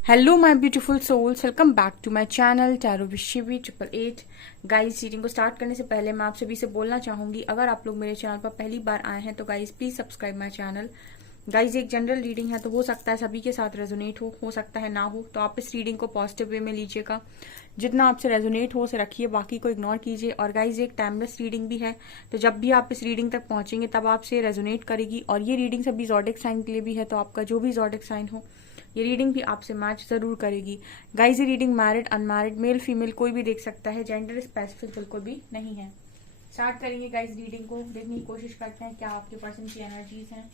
Hello my beautiful souls, welcome back to my channel tarot Vishivi 888। Guys, reading को start करने से पहले मैं आप सभी से बोलना चाहूंगी, अगर आप लोग मेरे चैनल पर पहली बार आए हैं तो guys please subscribe my channel. Guys, एक जनरल रीडिंग है तो हो सकता है सभी के साथ रेजोनेट हो सकता है ना हो, तो आप इस रीडिंग को पॉजिटिव वे में लीजिएगा। जितना आपसे रेजोनेट हो उसे रखिए, बाकी को इग्नोर कीजिए। और गाइस, एक टाइमलेस रीडिंग भी है, तो जब भी आप इस रीडिंग तक पहुंचेंगे तब आपसे रेजोनेट करेगी। और ये रीडिंग सभी ज़ोडिक साइन के लिए भी है, तो आपका जो भी ज़ोडिक साइन हो ये रीडिंग भी आपसे मैच जरूर करेगी। गाइस, ये reading married unmarried male female कोई भी देख सकता है, जेंडर स्पेसिफिक बिल्कुल भी नहीं है। स्टार्ट करेंगे गाइस रीडिंग को, देखने की कोशिश करते हैं क्या आपके पर्सन की एनर्जीज हैं।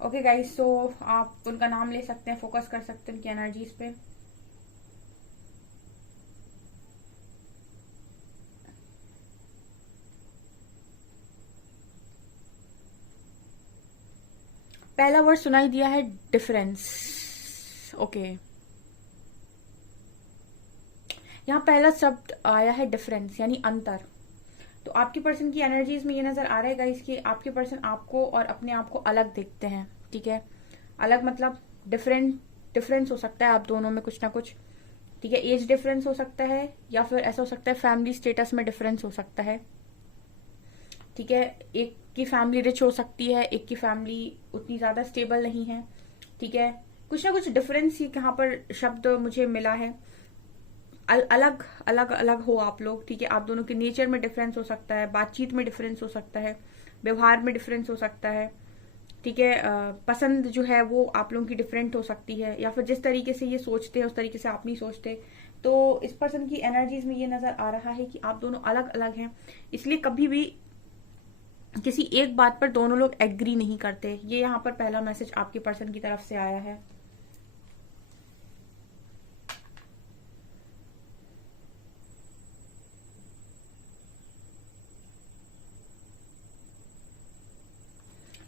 ओके गाइस, तो आप उनका नाम ले सकते हैं, फोकस कर सकते हैं उनकी एनर्जीज पे। पहला वर्ड सुनाई दिया है डिफरेंस। ओके, यहाँ पहला शब्द आया है डिफरेंस यानी अंतर। तो आपके पर्सन की एनर्जीज में ये नजर आ रहा है गाइस कि आपके पर्सन आपको और अपने आप को अलग देखते हैं। ठीक है, अलग मतलब डिफरेंस हो सकता है आप दोनों में कुछ ना कुछ। ठीक है, एज डिफरेंस हो सकता है, या फिर ऐसा हो सकता है फैमिली स्टेटस में डिफरेंस हो सकता है। ठीक है, एक की फैमिली रिच हो सकती है, एक की फैमिली उतनी ज्यादा स्टेबल नहीं है। ठीक है, कुछ ना कुछ डिफरेंस ही यहाँ पर शब्द मुझे मिला है। अलग अलग अलग हो आप लोग। ठीक है, आप दोनों के नेचर में डिफरेंस हो सकता है, बातचीत में डिफरेंस हो सकता है, व्यवहार में डिफरेंस हो सकता है। ठीक है, पसंद जो है वो आप लोगों की डिफरेंट हो सकती है, या फिर जिस तरीके से ये सोचते हैं उस तरीके से आप नहीं सोचते। तो इस पर्सन की एनर्जीज में ये नजर आ रहा है कि आप दोनों अलग अलग हैं, इसलिए कभी भी किसी एक बात पर दोनों लोग एग्री नहीं करते। ये यहाँ पर पहला मैसेज आपके पर्सन की तरफ से आया है।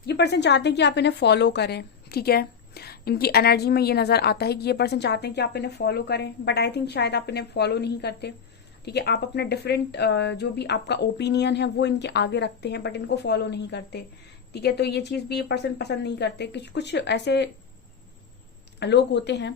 ये पर्सन चाहते हैं कि आप इन्हें फॉलो करें। ठीक है, इनकी एनर्जी में ये नजर आता है कि ये पर्सन चाहते हैं कि आप इन्हें फॉलो करें, बट आई थिंक शायद आप इन्हें फॉलो नहीं करते। ठीक है, आप अपने डिफरेंट जो भी आपका ओपिनियन है वो इनके आगे रखते हैं, बट इनको फॉलो नहीं करते। ठीक है, तो ये चीज भी ये पर्सन पसंद नहीं करते। कुछ कुछ ऐसे लोग होते हैं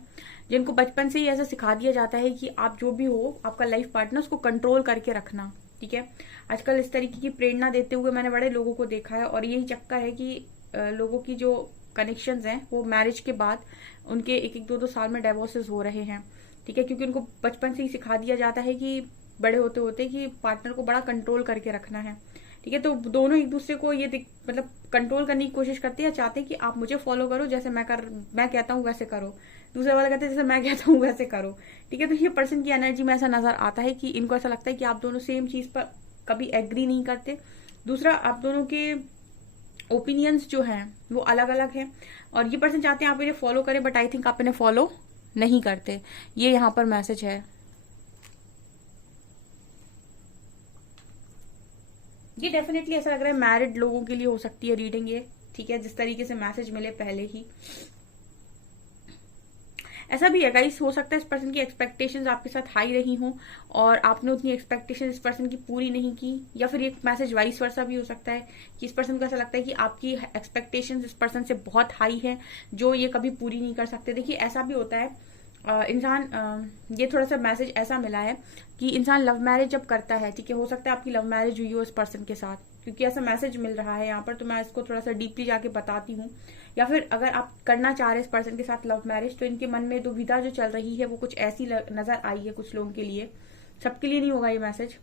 जिनको बचपन से ही ऐसा सिखा दिया जाता है कि आप जो भी हो आपका लाइफ पार्टनर उसको कंट्रोल करके रखना। ठीक है, आजकल इस तरीके की प्रेरणा देते हुए मैंने बड़े लोगों को देखा है, और यही चक्कर है कि लोगों की जो कनेक्शंस हैं वो मैरिज के बाद उनके एक एक दो दो साल में डिवोर्सेस हो रहे हैं। ठीक है, क्योंकि उनको बचपन से ही सिखा दिया जाता है कि बड़े होते होते कि पार्टनर को बड़ा कंट्रोल करके रखना है। ठीक है, तो दोनों एक दूसरे को ये मतलब कंट्रोल करने की कोशिश करते हैं, चाहते हैं कि आप मुझे फॉलो करो, जैसे मैं कहता हूँ वैसे करो। दूसरा वाला कहते हैं जैसे मैं कहता हूँ वैसे करो। ठीक है, तो ये पर्सन की एनर्जी में ऐसा नजर आता है कि इनको ऐसा लगता है कि आप दोनों सेम चीज पर कभी एग्री नहीं करते। दूसरा, आप दोनों के ओपिनियंस जो हैं वो अलग अलग हैं, और ये पर्सन चाहते हैं आप इन्हें फॉलो करें, बट आई थिंक आप इन्हें फॉलो नहीं करते। ये यहाँ पर मैसेज है। ये डेफिनेटली ऐसा लग रहा है मैरिड लोगों के लिए हो सकती है रीडिंग ये। ठीक है, जिस तरीके से मैसेज मिले पहले ही ऐसा भी है गाइस, हो सकता है इस पर्सन की एक्सपेक्टेशंस आपके साथ हाई रही हों और आपने उतनी एक्सपेक्टेशंस इस पर्सन की पूरी नहीं की, या फिर ये मैसेज वाइस वर्सा भी हो सकता है कि इस पर्सन को ऐसा लगता है कि आपकी एक्सपेक्टेशंस इस पर्सन से बहुत हाई है जो ये कभी पूरी नहीं कर सकते। देखिए, ऐसा भी होता है ये थोड़ा सा मैसेज ऐसा मिला है कि इंसान लव मैरिज जब करता है, ठीक है, हो सकता है आपकी लव मैरिज हुई हो इस पर्सन के साथ, क्योंकि ऐसा मैसेज मिल रहा है यहाँ पर, तो मैं इसको थोड़ा सा डीपली जाके बताती हूँ। या फिर अगर आप करना चाह रहे हैं इस पर्सन के साथ लव मैरिज, तो इनके मन में दुविधा जो चल रही है वो कुछ ऐसी नजर आई है कुछ लोगों के लिए, सबके लिए नहीं होगा ये मैसेज।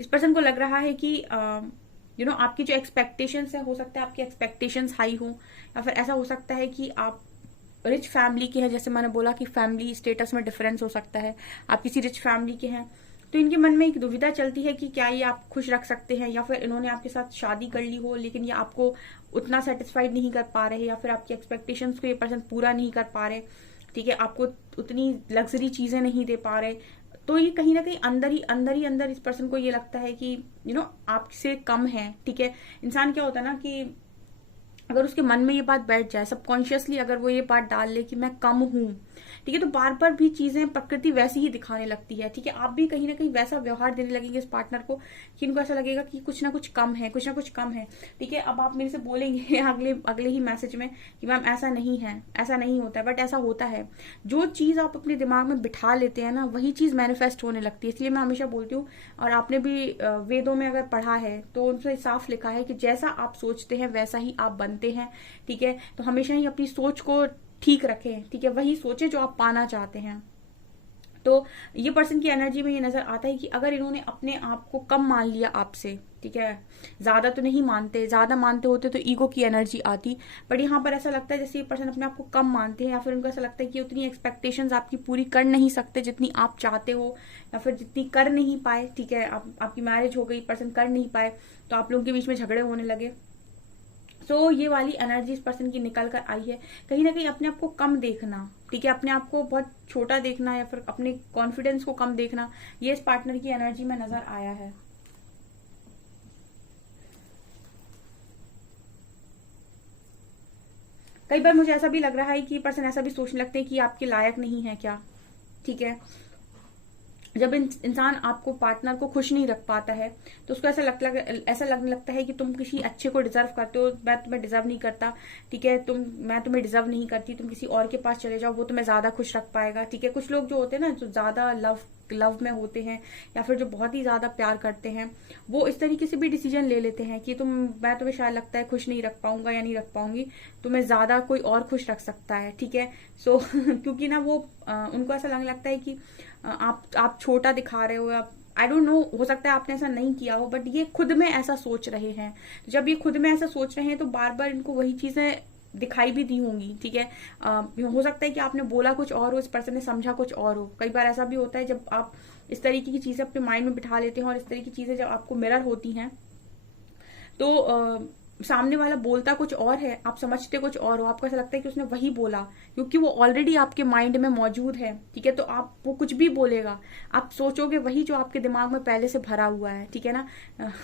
इस पर्सन को लग रहा है कि आपकी जो एक्सपेक्टेशंस है, हो सकता है आपकी एक्सपेक्टेशंस हाई हो, या फिर ऐसा हो सकता है कि आप रिच फैमिली के हैं, जैसे मैंने बोला कि फैमिली स्टेटस में डिफरेंस हो सकता है, आप किसी रिच फैमिली के हैं, तो इनके मन में एक दुविधा चलती है कि क्या ये आप खुश रख सकते हैं, या फिर इन्होंने आपके साथ शादी कर ली हो लेकिन ये आपको उतना सेटिस्फाइड नहीं कर पा रहे, या फिर आपकी एक्सपेक्टेशंस को ये पर्सन पूरा नहीं कर पा रहे। ठीक है, आपको उतनी लग्जरी चीजें नहीं दे पा रहे, तो ये कहीं ना कहीं अंदर इस पर्सन को ये लगता है कि आपसे कम है। ठीक है, इंसान क्या होता है ना कि अगर उसके मन में ये बात बैठ जाए सबकॉन्शियसली, अगर वो ये बात डाल ले कि मैं कम हूं, ठीक है। तो बार बार भी चीजें प्रकृति वैसी ही दिखाने लगती है, ठीक है। आप भी कहीं ना कहीं वैसा व्यवहार देने लगेंगे इस पार्टनर को कि इनको ऐसा लगेगा कि कुछ ना कुछ कम है, कुछ ना कुछ कम है, ठीक है। अब आप मेरे से बोलेंगे अगले अगले ही मैसेज में कि मैम ऐसा नहीं है, ऐसा नहीं होता है, बट ऐसा होता है। जो चीज आप अपने दिमाग में बिठा लेते हैं ना, वही चीज मैनिफेस्ट होने लगती है। इसलिए मैं हमेशा बोलती हूँ, और आपने भी वेदों में अगर पढ़ा है तो उनसे साफ लिखा है कि जैसा आप सोचते हैं वैसा ही आप बनते हैं, ठीक है। तो हमेशा ही अपनी सोच को ठीक रखें, ठीक है। वही सोचें जो आप पाना चाहते हैं। तो ये पर्सन की एनर्जी में ये नजर आता है कि अगर इन्होंने अपने आप को कम मान लिया आपसे, ठीक है, ज्यादा तो नहीं मानते, ज्यादा मानते होते तो ईगो की एनर्जी आती, बट यहाँ पर ऐसा लगता है जैसे ये पर्सन अपने आप को कम मानते हैं, या फिर उनको ऐसा लगता है कि उतनी एक्सपेक्टेशंस आपकी पूरी कर नहीं सकते जितनी आप चाहते हो, या फिर जितनी कर नहीं पाए, ठीक है। आपकी मैरिज हो गई, पर्सन कर नहीं पाए, तो आप लोगों के बीच में झगड़े होने लगे। सो ये वाली एनर्जी इस पर्सन की निकल कर आई है। कहीं ना कहीं अपने आप को कम देखना, ठीक है, अपने आप को बहुत छोटा देखना, या फिर अपने कॉन्फिडेंस को कम देखना, ये इस पार्टनर की एनर्जी में नजर आया है। कई बार मुझे ऐसा भी लग रहा है कि पर्सन ऐसा भी सोचने लगते हैं कि आपके लायक नहीं है क्या, ठीक है। जब इंसान आपको, पार्टनर को खुश नहीं रख पाता है, तो उसको ऐसा लगने लगता है कि तुम किसी अच्छे को डिजर्व करते हो, मैं तुम्हें डिजर्व नहीं करता, ठीक है। मैं तुम्हें डिजर्व नहीं करती, तुम किसी और के पास चले जाओ, वो तुम्हें ज्यादा खुश रख पाएगा, ठीक है। कुछ लोग जो होते हैं ना, जो ज्यादा लव में होते हैं, या फिर जो बहुत ही ज्यादा प्यार करते हैं, वो इस तरीके से भी डिसीजन ले लेते हैं कि मैं तुम्हें शायद लगता है खुश नहीं रख पाऊंगा या नहीं रख पाऊंगी, तुम्हें ज्यादा कोई और खुश रख सकता है, ठीक है। सो क्योंकि ना वो उनको ऐसा लगने लगता है कि आप छोटा दिखा रहे हो, या आई डोंट नो, हो सकता है आपने ऐसा नहीं किया हो, बट ये खुद में ऐसा सोच रहे हैं। जब ये खुद में ऐसा सोच रहे हैं, तो बार बार इनको वही चीजें दिखाई भी दी होंगी, ठीक है। हो सकता है कि आपने बोला कुछ और हो, इस पर्सन ने समझा कुछ और हो। कई बार ऐसा भी होता है जब आप इस तरीके की चीजें अपने माइंड में बिठा लेते हैं, और इस तरीके की चीजें जब आपको मिरर होती हैं, तो सामने वाला बोलता कुछ और है, आप समझते कुछ और हो, आपको ऐसा लगता है कि उसने वही बोला, क्योंकि वो ऑलरेडी आपके माइंड में मौजूद है, ठीक है। तो आप, वो कुछ भी बोलेगा, आप सोचोगे वही जो आपके दिमाग में पहले से भरा हुआ है, ठीक है ना।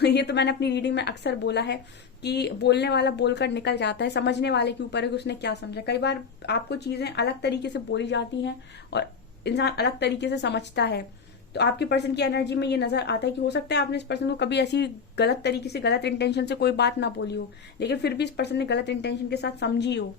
ये तो मैंने अपनी रीडिंग में अक्सर बोला है कि बोलने वाला बोलकर निकल जाता है, समझने वाले के ऊपर है कि उसने क्या समझा। कई बार आपको चीजें अलग तरीके से बोली जाती हैं, और इंसान अलग तरीके से समझता है। तो आपके पर्सन की एनर्जी में ये नजर आता है कि हो सकता है आपने इस पर्सन को कभी ऐसी गलत तरीके से, गलत इंटेंशन से कोई बात ना बोली हो, लेकिन फिर भी इस पर्सन ने गलत इंटेंशन के साथ समझी हो,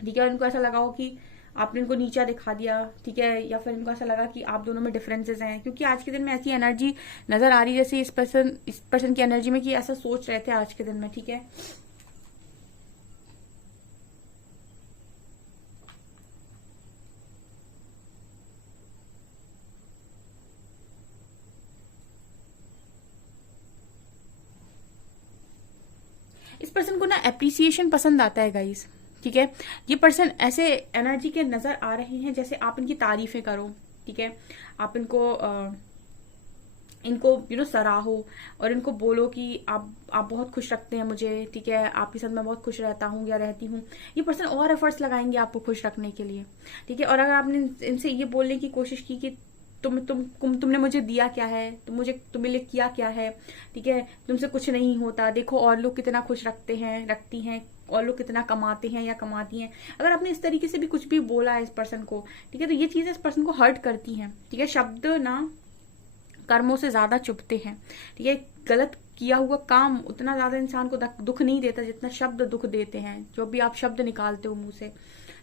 ठीक है। और इनको ऐसा लगा हो कि आपने इनको नीचा दिखा दिया, ठीक है, या फिर इनको ऐसा लगा कि आप दोनों में डिफरेंसेस हैं, क्योंकि आज के दिन में ऐसी एनर्जी नजर आ रही है जैसे इस पर्सन की एनर्जी में कि ऐसा सोच रहे थे आज के दिन में, ठीक है। इस पर्सन को ना एप्रिसिएशन पसंद आता है गाइस, ठीक है। ये पर्सन ऐसे एनर्जी के नजर आ रहे हैं जैसे आप इनकी तारीफें करो, ठीक है। आप इनको सराहो, और इनको बोलो कि आप बहुत खुश रखते हैं मुझे, ठीक है, आपके साथ मैं बहुत खुश रहता हूँ या रहती हूँ। ये पर्सन और एफर्ट्स लगाएंगे आपको खुश रखने के लिए, ठीक है। और अगर आपने इनसे ये बोलने की कोशिश की कि तुमने मुझे दिया क्या है, तुम्हें लिए किया क्या है, ठीक है, तुमसे कुछ नहीं होता, देखो और लोग कितना खुश रखती हैं, और लोग कितना कमाते हैं या कमाती हैं। अगर आपने इस तरीके से भी कुछ भी बोला है इस पर्सन को, ठीक है, तो ये चीजें इस पर्सन को हर्ट करती हैं, ठीक है। शब्द ना कर्मों से ज्यादा चुभते हैं, ठीक है। गलत किया हुआ काम उतना ज्यादा इंसान को दुख नहीं देता जितना शब्द दुख देते हैं, जो भी आप शब्द निकालते हो मुंह से,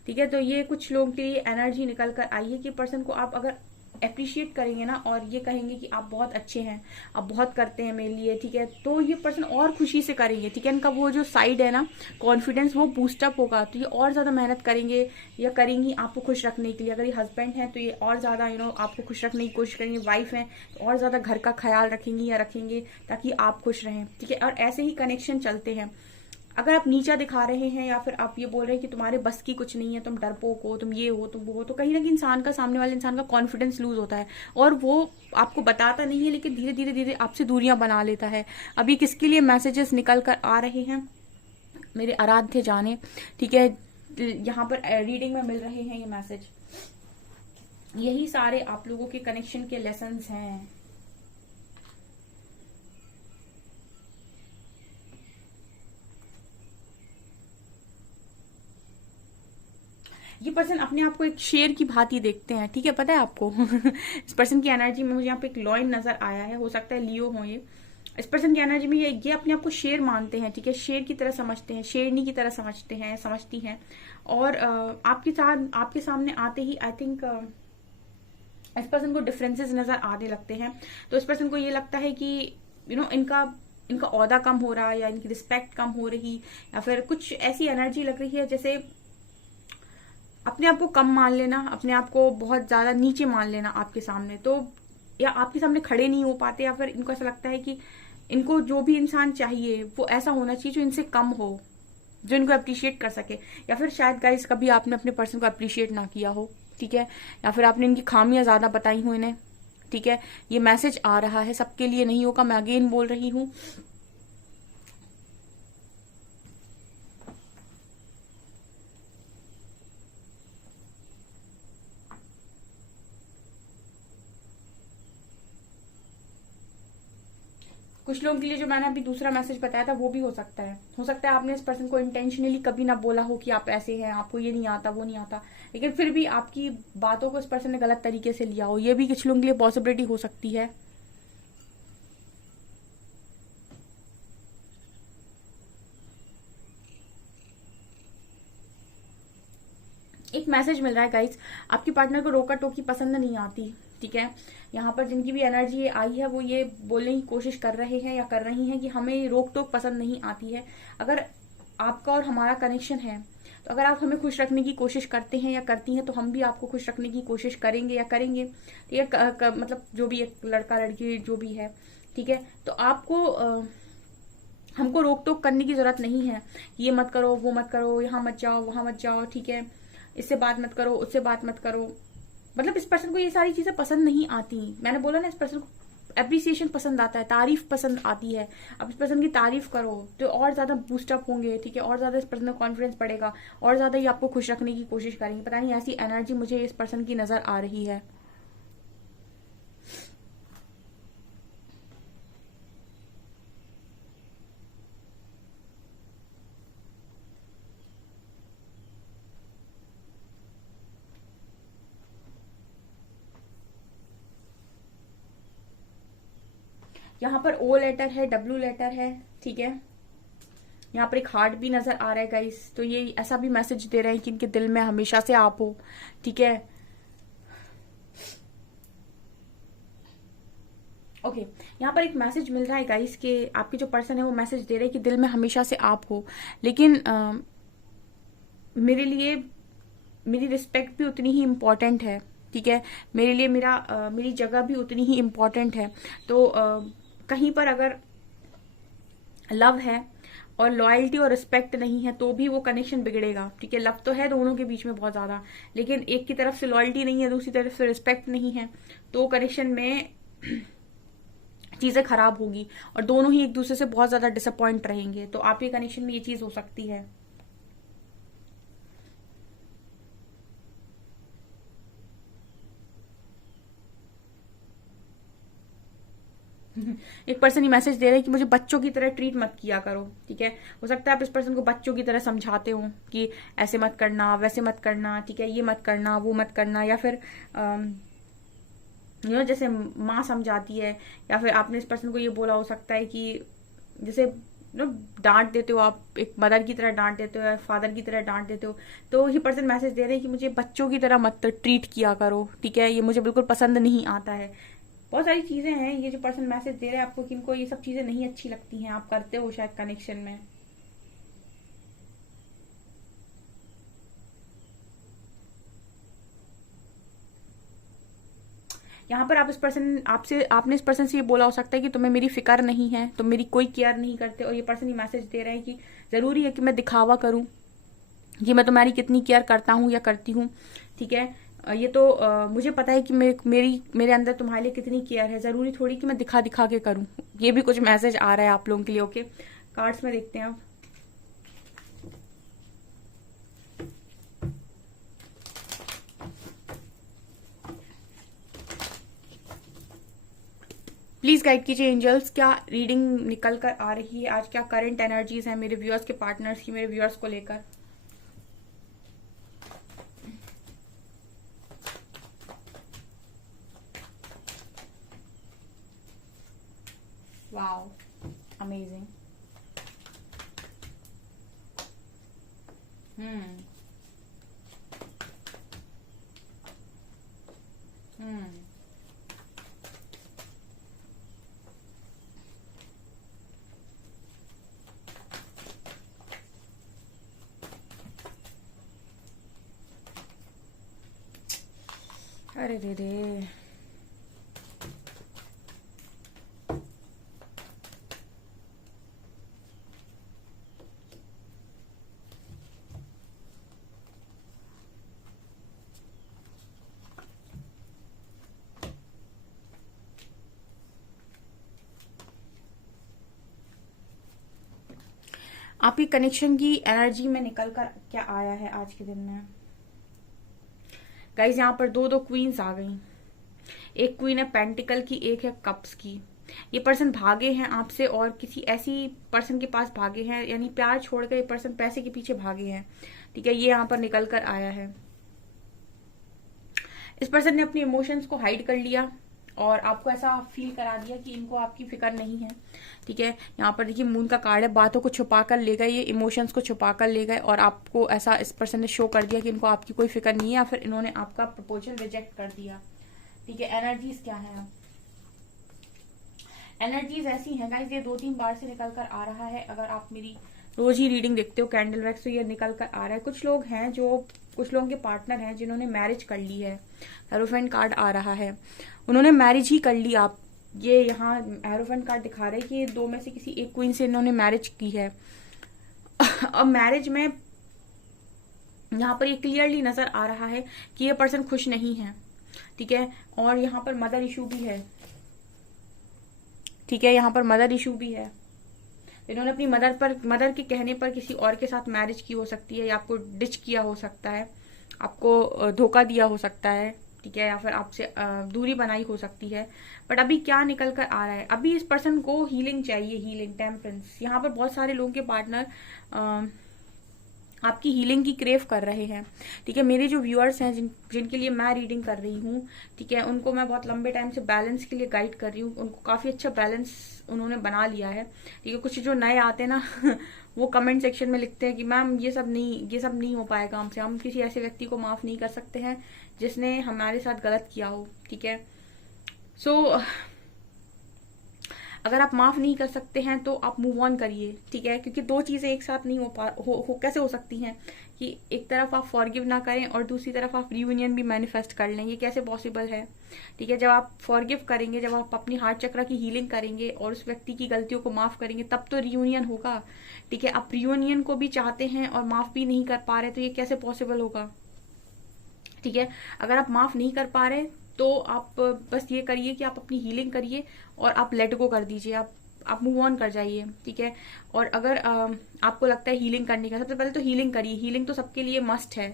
ठीक है। तो ये कुछ लोगों के लिए एनर्जी निकल कर आई है कि पर्सन को आप अगर अप्रिशिएट करेंगे ना, और ये कहेंगे कि आप बहुत अच्छे हैं, आप बहुत करते हैं मेरे लिए, ठीक है, तो ये पर्सन और खुशी से करेंगे, ठीक है। इनका वो जो साइड है ना, कॉन्फिडेंस, वो बूस्टअप होगा, तो ये और ज्यादा मेहनत करेंगे या करेंगी आपको खुश रखने के लिए। अगर ये हस्बैंड है तो ये और ज्यादा आपको खुश रखने की कोशिश करेंगे, वाइफ है तो और ज्यादा घर का ख्याल रखेंगी या रखेंगे ताकि आप खुश रहें, ठीक है। और ऐसे ही कनेक्शन चलते हैं। अगर आप नीचा दिखा रहे हैं, या फिर आप ये बोल रहे हैं कि तुम्हारे बस की कुछ नहीं है, तुम डरपोक हो, तुम ये हो, तुम वो हो, तो कहीं ना कहीं इंसान का, सामने वाले इंसान का कॉन्फिडेंस लूज होता है, और वो आपको बताता नहीं है, लेकिन धीरे धीरे धीरे आपसे दूरियां बना लेता है। अभी किसके लिए मैसेजेस निकल कर आ रहे हैं, मेरे आराध्य जाने, ठीक है, यहाँ पर रीडिंग में मिल रहे हैं ये मैसेज। यही सारे आप लोगों के कनेक्शन के लेसन्स हैं। ये पर्सन अपने आप को एक शेर की भांति देखते हैं, ठीक है, पता है आपको। इस पर्सन की एनर्जी में मुझे यहाँ पे एक लॉइन नजर आया है, हो सकता है लियो हो ये। इस पर्सन की एनर्जी में ये अपने आप को शेर मानते हैं, ठीक है, शेर की तरह समझते हैं, शेरनी की तरह समझते हैं, समझती हैं। और आपके सामने आते ही आई थिंक इस पर्सन को डिफरेंसेस नजर आने लगते हैं। तो इस पर्सन को ये लगता है कि इनका ओहदा कम हो रहा है, या इनकी रिस्पेक्ट कम हो रही, या फिर कुछ ऐसी एनर्जी लग रही है जैसे अपने आप को कम मान लेना, अपने आप को बहुत ज्यादा नीचे मान लेना आपके सामने। तो या आपके सामने खड़े नहीं हो पाते, या फिर इनको ऐसा लगता है कि इनको जो भी इंसान चाहिए वो ऐसा होना चाहिए जो इनसे कम हो, जो इनको अप्रिशिएट कर सके। या फिर शायद गाइस कभी आपने अपने पर्सन को अप्रिशिएट ना किया हो, ठीक है, या फिर आपने इनकी खामियां ज्यादा बताई हो इन्हें, ठीक है। ये मैसेज आ रहा है, सबके लिए नहीं होगा, मैं अगेन बोल रही हूँ। कुछ लोगों के लिए जो मैंने अभी दूसरा मैसेज बताया था वो भी हो सकता है। हो सकता है आपने इस पर्सन को इंटेंशनली कभी ना बोला हो कि आप ऐसे हैं, आपको ये नहीं आता, वो नहीं आता, लेकिन फिर भी आपकी बातों को इस पर्सन ने गलत तरीके से लिया हो। ये भी कुछ लोगों के लिए पॉसिबिलिटी हो सकती है। एक मैसेज मिल रहा है गाइस, आपके पार्टनर को रोका टोकी पसंद नहीं आती, ठीक है। यहाँ पर जिनकी भी एनर्जी आई है वो ये बोलने की कोशिश कर रहे हैं या कर रही हैं कि हमें रोक टोक पसंद नहीं आती है। अगर आपका और हमारा कनेक्शन है, तो अगर आप हमें खुश रखने की कोशिश करते हैं या करती हैं, तो हम भी आपको खुश रखने की कोशिश करेंगे या करेंगे, ठीक है। मतलब जो भी एक लड़का लड़की जो भी है, ठीक है, तो आपको हमको रोक टोक करने की जरूरत नहीं है। ये मत करो, वो मत करो, यहाँ मत जाओ, वहां मत जाओ, ठीक है, इससे बात मत करो, उससे बात मत करो। मतलब इस पर्सन को ये सारी चीजें पसंद नहीं आती। मैंने बोला ना, इस पर्सन को एप्रिसिएशन पसंद आता है, तारीफ पसंद आती है। अब इस पर्सन की तारीफ करो तो और ज्यादा बूस्टअप होंगे, ठीक है, और ज्यादा इस पर्सन में कॉन्फिडेंस बढ़ेगा, और ज्यादा ये आपको खुश रखने की कोशिश करेंगे। पता नहीं, ऐसी एनर्जी मुझे इस पर्सन की नजर आ रही है। यहाँ पर ओ लेटर है, डब्ल्यू लेटर है, ठीक है। यहाँ पर एक हार्ट भी नजर आ रहा है गाइस। तो ये ऐसा भी मैसेज दे रहे हैं कि इनके दिल में हमेशा से आप हो, ठीक है। ओके, यहाँ पर एक मैसेज मिल रहा है गाइस कि आपके जो पर्सन है वो मैसेज दे रहे हैं कि दिल में हमेशा से आप हो, लेकिन मेरे लिए मेरी रिस्पेक्ट भी उतनी ही इम्पोर्टेंट है, ठीक है। मेरे लिए मेरी जगह भी उतनी ही इम्पोर्टेंट है। तो कहीं पर अगर लव है और लॉयल्टी और रिस्पेक्ट नहीं है तो भी वो कनेक्शन बिगड़ेगा, ठीक है। लव तो है दोनों के बीच में बहुत ज्यादा, लेकिन एक की तरफ से लॉयल्टी नहीं है, दूसरी तरफ से रिस्पेक्ट नहीं है, तो कनेक्शन में चीजें खराब होगी और दोनों ही एक दूसरे से बहुत ज्यादा डिसअपॉइंट रहेंगे। तो आपके कनेक्शन में ये चीज हो सकती है। एक पर्सन ही मैसेज दे रहा है कि मुझे बच्चों की तरह ट्रीट मत किया करो, ठीक है। हो सकता है आप इस पर्सन को बच्चों की तरह समझाते हो कि ऐसे मत करना, वैसे मत करना, ठीक है, ये मत करना, वो मत करना, या फिर जैसे माँ समझाती है, या फिर आपने इस पर्सन को ये बोला हो सकता है कि जैसे डांट देते हो आप, एक मदर की तरह डांट देते हो या फादर की तरह डांट देते हो। तो ये पर्सन मैसेज दे रहे हैं कि मुझे बच्चों की तरह मत ट्रीट किया करो, ठीक है, ये मुझे बिल्कुल पसंद नहीं आता है। बहुत सारी चीजें हैं, ये जो पर्सन मैसेज दे रहे हैं आपको कि इनको ये सब चीजें नहीं अच्छी लगती हैं, आप करते हो शायद कनेक्शन में। यहाँ पर आप इस पर्सन आपने इस पर्सन से ये बोला हो सकता है कि तुम्हें मेरी फिक्र नहीं है, तुम मेरी कोई केयर नहीं करते, और ये पर्सन ये मैसेज दे रहे हैं कि जरूरी है कि मैं दिखावा करूं कि मैं तुम्हारी कितनी केयर करता हूं या करती हूं, ठीक है। ये तो मुझे पता है कि मेरे अंदर तुम्हारे लिए कितनी केयर है, जरूरी थोड़ी कि मैं दिखा दिखा के करूं। ये भी कुछ मैसेज आ रहा है आप लोगों के लिए। ओके, कार्ड्स में देखते हैं आप। प्लीज गाइड कीजिए एंजल्स, क्या रीडिंग निकल कर आ रही है आज, क्या करंट एनर्जीज है मेरे व्यूअर्स के पार्टनर्स की, मेरे व्यूअर्स को लेकर। Wow, amazing. हम्म। हम्म। अरे रे रे। आपकी कनेक्शन की एनर्जी में निकल कर क्या आया है आज के दिन में? गाइज यहाँ पर दो दो क्वींस आ गई। एक क्वीन है पेंटिकल की, एक है कप्स की। ये पर्सन भागे हैं आपसे और किसी ऐसी पर्सन के पास भागे हैं, यानी प्यार छोड़कर ये पर्सन पैसे के पीछे भागे हैं। ठीक है, ये यहाँ पर निकल कर आया है। इस पर्सन ने अपने इमोशंस को हाइड कर लिया और आपको ऐसा फील करा दिया कि इनको आपकी फिक्र नहीं है। ठीक है, यहाँ पर देखिए मून का कार्ड है, बातों को छुपा कर ले गए, ये इमोशंस को छुपा कर ले गए और आपको ऐसा इस पर्सन ने शो कर दिया कि इनको आपकी कोई फिक्र नहीं है, या फिर इन्होंने आपका प्रपोजल रिजेक्ट कर दिया। ठीक है, एनर्जीज क्या है? एनर्जीज ऐसी हैं गाइस, ये 2-3 बार से निकल कर आ रहा है। अगर आप मेरी रोज ही रीडिंग देखते हो कैंडल वैक्स, तो ये निकल कर आ रहा है। कुछ लोग हैं जो, कुछ लोगों के पार्टनर हैं जिन्होंने मैरिज कर ली है। हेरोफेंट कार्ड आ रहा है, उन्होंने मैरिज ही कर ली। आप ये यहाँ हेरोफेंट कार्ड दिखा रहे हैं कि दो में से किसी एक क्वीन से इन्होंने मैरिज की है। अब मैरिज में यहाँ पर ये क्लियरली नजर आ रहा है कि ये पर्सन खुश नहीं है। ठीक है, और यहाँ पर मदर इशू भी है। ठीक है, यहाँ पर मदर इशू भी है। इन्होंने अपनी मदर के कहने पर किसी और के साथ मैरिज की हो सकती है, या आपको डिच किया हो सकता है, आपको धोखा दिया हो सकता है। ठीक है, या फिर आपसे दूरी बनाई हो सकती है। बट अभी क्या निकल कर आ रहा है, अभी इस पर्सन को हीलिंग चाहिए, हीलिंग, टेम्परेंस। यहाँ पर बहुत सारे लोगों के पार्टनर आपकी हीलिंग की क्रेव कर रहे हैं। ठीक है, मेरे जो व्यूअर्स हैं जिनके लिए मैं रीडिंग कर रही हूँ, ठीक है, उनको मैं बहुत लंबे टाइम से बैलेंस के लिए गाइड कर रही हूँ। उनको काफी अच्छा बैलेंस उन्होंने बना लिया है। ठीक है, कुछ जो नए आते हैं ना वो कमेंट सेक्शन में लिखते हैं कि मैम ये सब नहीं हो पाएगा हमसे, हम किसी ऐसे व्यक्ति को माफ नहीं कर सकते हैं जिसने हमारे साथ गलत किया हो। ठीक है, सो अगर आप माफ नहीं कर सकते हैं तो आप मूव ऑन करिए। ठीक है, क्योंकि दो चीजें एक साथ नहीं कैसे हो सकती हैं कि एक तरफ आप फॉरगिव ना करें और दूसरी तरफ आप रियूनियन भी मैनिफेस्ट कर लें, ये कैसे पॉसिबल है? ठीक है, जब आप फॉरगिव करेंगे, जब आप अपनी हार्ट चक्र की हीलिंग करेंगे और उस व्यक्ति की गलतियों को माफ करेंगे, तब तो रियूनियन होगा। ठीक है, आप रियूनियन को भी चाहते हैं और माफ भी नहीं कर पा रहे, तो ये कैसे पॉसिबल होगा? ठीक है, अगर आप माफ नहीं कर पा रहे तो आप बस ये करिए कि आप अपनी हीलिंग करिए और आप लेट गो कर दीजिए, आप मूव ऑन कर जाइए। ठीक है, और अगर आपको लगता है हीलिंग करने का, सबसे पहले तो हीलिंग करिए। हीलिंग तो सबके लिए मस्ट है।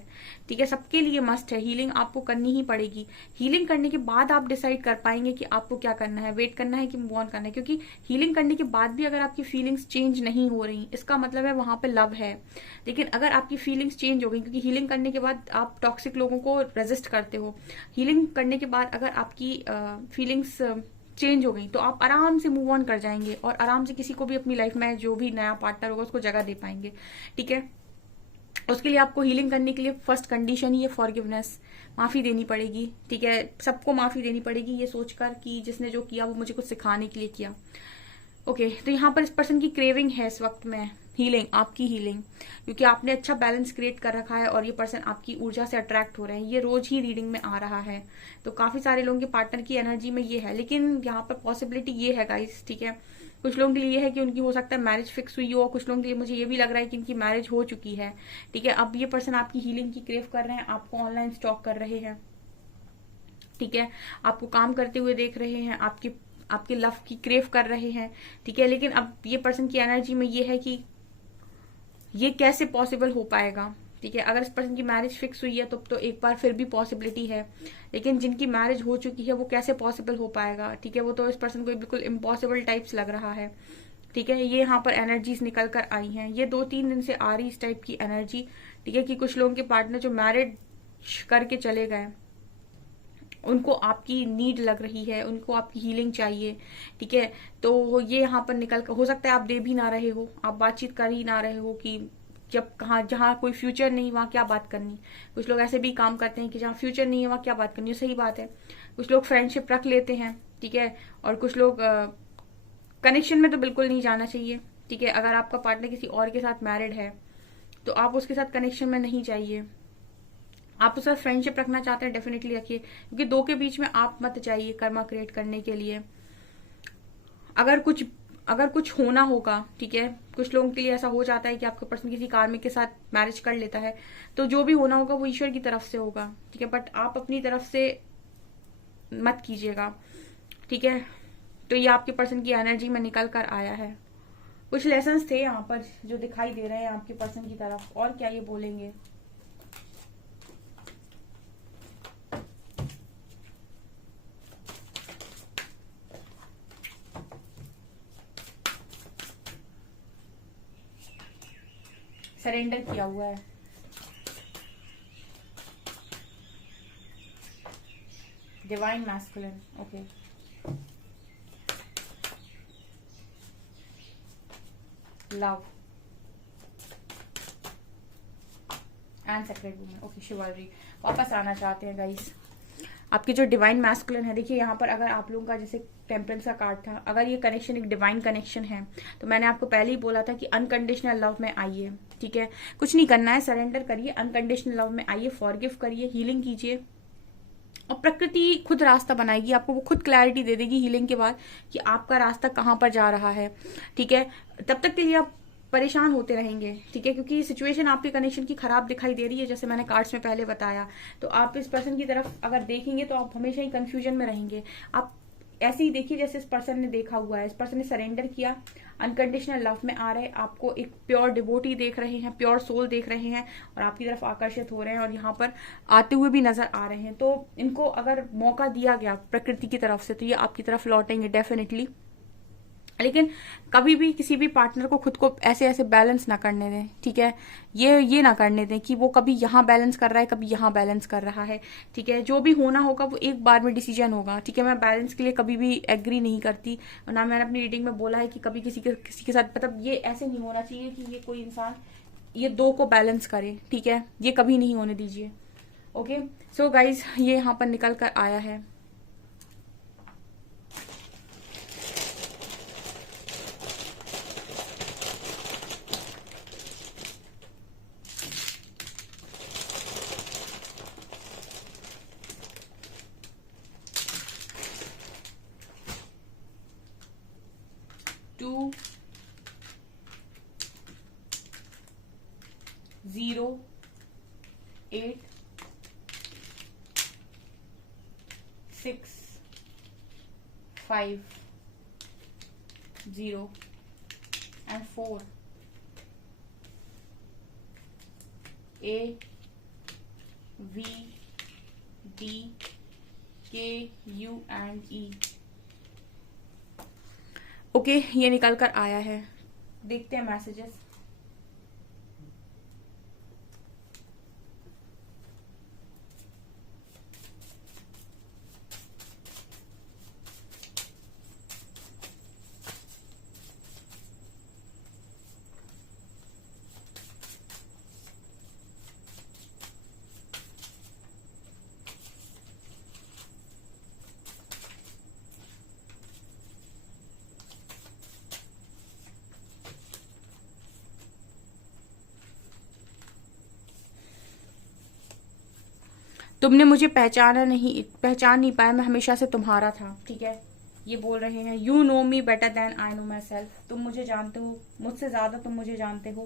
ठीक है, सबके लिए मस्ट है, हीलिंग आपको करनी ही पड़ेगी। हीलिंग करने के बाद आप डिसाइड कर पाएंगे कि आपको क्या करना है, वेट करना है कि मूव ऑन करना है। क्योंकि हीलिंग करने के बाद भी अगर आपकी फीलिंग्स चेंज नहीं हो रही, इसका मतलब है वहां पे लव है। लेकिन अगर आपकी फीलिंग्स चेंज हो गई, क्योंकि हीलिंग करने के बाद आप टॉक्सिक लोगों को रेजिस्ट करते हो, हीलिंग करने के बाद अगर आपकी फीलिंग्स चेंज हो गई तो आप आराम से मूव ऑन कर जाएंगे और आराम से किसी को भी अपनी लाइफ में जो भी नया पार्टनर होगा उसको जगह दे पाएंगे। ठीक है, उसके लिए आपको हीलिंग करने के लिए फर्स्ट कंडीशन ही है फॉरगिवनेस, माफी देनी पड़ेगी। ठीक है, सबको माफी देनी पड़ेगी ये सोचकर कि जिसने जो किया वो मुझे कुछ सिखाने के लिए किया। ओके, तो यहाँ पर इस पर्सन की क्रेविंग है इस वक्त में हीलिंग, आपकी हीलिंग, क्योंकि आपने अच्छा बैलेंस क्रिएट कर रखा है और ये पर्सन आपकी ऊर्जा से अट्रैक्ट हो रहे हैं। ये रोज ही रीडिंग में आ रहा है, तो काफी सारे लोगों के पार्टनर की एनर्जी में ये है। लेकिन यहाँ पर पॉसिबिलिटी ये है गाइस, ठीक है, कुछ लोगों के लिए ये है कि उनकी हो सकता है मैरिज फिक्स हुई हो, कुछ लोगों के लिए मुझे ये भी लग रहा है कि इनकी मैरिज हो चुकी है। ठीक है, अब ये पर्सन आपकी हीलिंग की क्रेव कर रहे हैं, आपको ऑनलाइन स्टॉक कर रहे हैं। ठीक है, आपको काम करते हुए देख रहे हैं, आपके लव की क्रेव कर रहे हैं। ठीक है, लेकिन अब ये पर्सन की एनर्जी में ये है कि ये कैसे पॉसिबल हो पाएगा। ठीक है, अगर इस पर्सन की मैरिज फिक्स हुई है तो एक बार फिर भी पॉसिबिलिटी है, लेकिन जिनकी मैरिज हो चुकी है वो कैसे पॉसिबल हो पाएगा। ठीक है, वो तो इस पर्सन को बिल्कुल इम्पॉसिबल टाइप्स लग रहा है। ठीक है, ये यहाँ पर एनर्जीज निकल कर आई हैं, ये 2-3 दिन से आ रही इस टाइप की एनर्जी। ठीक है, कि कुछ लोगों के पार्टनर जो मैरिज करके चले गए उनको आपकी नीड लग रही है, उनको आपकी हीलिंग चाहिए, ठीक है। तो ये यहाँ पर निकल कर, हो सकता है आप दे भी ना रहे हो, आप बातचीत कर ही ना रहे हो कि जब कहाँ, जहाँ कोई फ्यूचर नहीं वहाँ क्या बात करनी। कुछ लोग ऐसे भी काम करते हैं कि जहाँ फ्यूचर नहीं है वहाँ क्या बात करनी है, सही बात है। कुछ लोग फ्रेंडशिप रख लेते हैं, ठीक है, और कुछ लोग कनेक्शन में तो बिल्कुल नहीं जाना चाहिए, ठीक है। अगर आपका पार्टनर किसी और के साथ मैरिड है तो आप उसके साथ कनेक्शन में नहीं जाइए। आप उसके साथ फ्रेंडशिप रखना चाहते हैं, डेफिनेटली रखिए, क्योंकि दो के बीच में आप मत जाइए कर्मा क्रिएट करने के लिए। अगर कुछ होना होगा, ठीक है, कुछ लोगों के लिए ऐसा हो जाता है कि आपका पर्सन किसी कार्मिक के साथ मैरिज कर लेता है, तो जो भी होना होगा वो ईश्वर की तरफ से होगा, ठीक है, बट आप अपनी तरफ से मत कीजिएगा, ठीक है। तो ये आपके पर्सन की एनर्जी में निकल कर आया है। कुछ लेसन्स थे यहाँ पर जो दिखाई दे रहे हैं आपके पर्सन की तरफ, और क्या ये बोलेंगे। सरेंडर किया हुआ है, divine masculine, okay. Love and sacred woman, okay. Chivalry वापस आना चाहते हैं गाइस। आपकी जो डिवाइन मैस्कुलिन है, देखिए यहाँ पर अगर आप लोगों का जैसे टेम्परेंस का कार्ड था, अगर ये कनेक्शन एक डिवाइन कनेक्शन है तो मैंने आपको पहले ही बोला था कि अनकंडीशनल लव में आइए, ठीक है। कुछ नहीं करना है, सरेंडर करिए, अनकंडीशनल लव में आइए, फॉरगिव करिए, हीलिंग कीजिए, और प्रकृति खुद रास्ता बनाएगी आपको, वो खुद क्लैरिटी दे देगी हीलिंग के बाद कि आपका रास्ता कहाँ पर जा रहा है, ठीक है। तब तक के लिए आप परेशान होते रहेंगे, ठीक है, क्योंकि सिचुएशन आपके कनेक्शन की खराब दिखाई दे रही है, जैसे मैंने कार्ड्स में पहले बताया। तो आप इस पर्सन की तरफ अगर देखेंगे तो आप हमेशा ही कंफ्यूजन में रहेंगे। आप ऐसे ही देखिए जैसे इस पर्सन ने देखा हुआ है, इस पर्सन ने सरेंडर किया, अनकंडीशनल लव में आ रहे, आपको एक प्योर डिवोटी देख रहे हैं, प्योर सोल देख रहे हैं, और आपकी तरफ आकर्षित हो रहे हैं, और यहाँ पर आते हुए भी नजर आ रहे हैं। तो इनको अगर मौका दिया गया प्रकृति की तरफ से तो ये आपकी तरफ लौटेंगे डेफिनेटली। लेकिन कभी भी किसी भी पार्टनर को खुद को ऐसे ऐसे बैलेंस ना करने दें, ठीक है। ये ना करने दें कि वो कभी यहाँ बैलेंस कर रहा है, कभी यहाँ बैलेंस कर रहा है, ठीक है। जो भी होना होगा वो एक बार में डिसीजन होगा, ठीक है। मैं बैलेंस के लिए कभी भी एग्री नहीं करती, और ना मैंने अपनी रीडिंग में बोला है कि कभी किसी के साथ, मतलब ये ऐसे नहीं होना चाहिए कि ये कोई इंसान ये दो को बैलेंस करे, ठीक है। ये कभी नहीं होने दीजिए, ओके। सो गाइज ये यहाँ पर निकल कर आया है। To 0 8 6 5 0 and 4 A V D K U and E, okay. ये निकल कर आया है, देखते हैं मैसेजेस। तुमने मुझे पहचान नहीं पाया, मैं हमेशा से तुम्हारा था, ठीक है। ये बोल रहे हैं you know me better than I know myself, तुम मुझे जानते हो, मुझसे ज्यादा तुम मुझे जानते हो।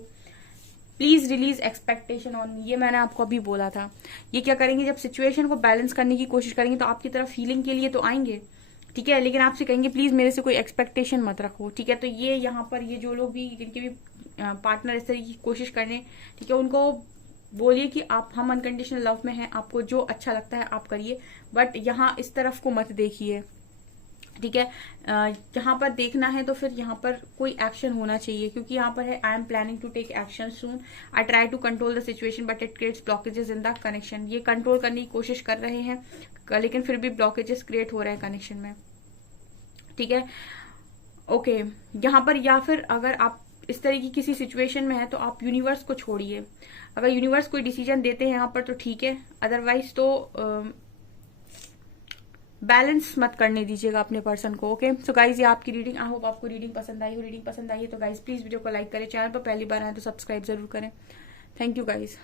Please release expectation on me, ये मैंने आपको अभी बोला था। ये क्या करेंगे, जब सिचुएशन को बैलेंस करने की कोशिश करेंगे तो आपकी तरफ फीलिंग के लिए तो आएंगे, ठीक है, लेकिन आपसे कहेंगे प्लीज मेरे से कोई एक्सपेक्टेशन मत रखो, ठीक है। तो ये यहाँ पर ये जो लोग भी, जिनके भी पार्टनर इस तरह की कोशिश कर रहे हैं, ठीक है, उनको बोलिए कि आप, हम अनकंडीशनल लव में हैं, आपको जो अच्छा लगता है आप करिए, बट यहाँ इस तरफ को मत देखिए, ठीक है। यहाँ पर देखना है तो फिर यहाँ पर कोई एक्शन होना चाहिए, क्योंकि यहाँ पर है I am planning to take action soon, I try to control the situation but it creates blockages in the connection. ये कंट्रोल करने की कोशिश कर रहे हैं लेकिन फिर भी ब्लॉकेजेस क्रिएट हो रहे हैं कनेक्शन में। ठीक है, ओके। यहाँ पर या फिर अगर आप इस तरह की किसी सिचुएशन में है तो आप यूनिवर्स को छोड़िए। अगर यूनिवर्स कोई डिसीजन देते हैं यहाँ पर तो ठीक है, अदरवाइज तो बैलेंस मत करने दीजिएगा अपने पर्सन को। ओके, सो गाइज ये आपकी रीडिंग। आई होप आपको रीडिंग पसंद आई हो। रीडिंग पसंद आई है तो गाइज प्लीज वीडियो को लाइक करें, चैनल पर पहली बार आए तो सब्सक्राइब जरूर करें। Thank you guys.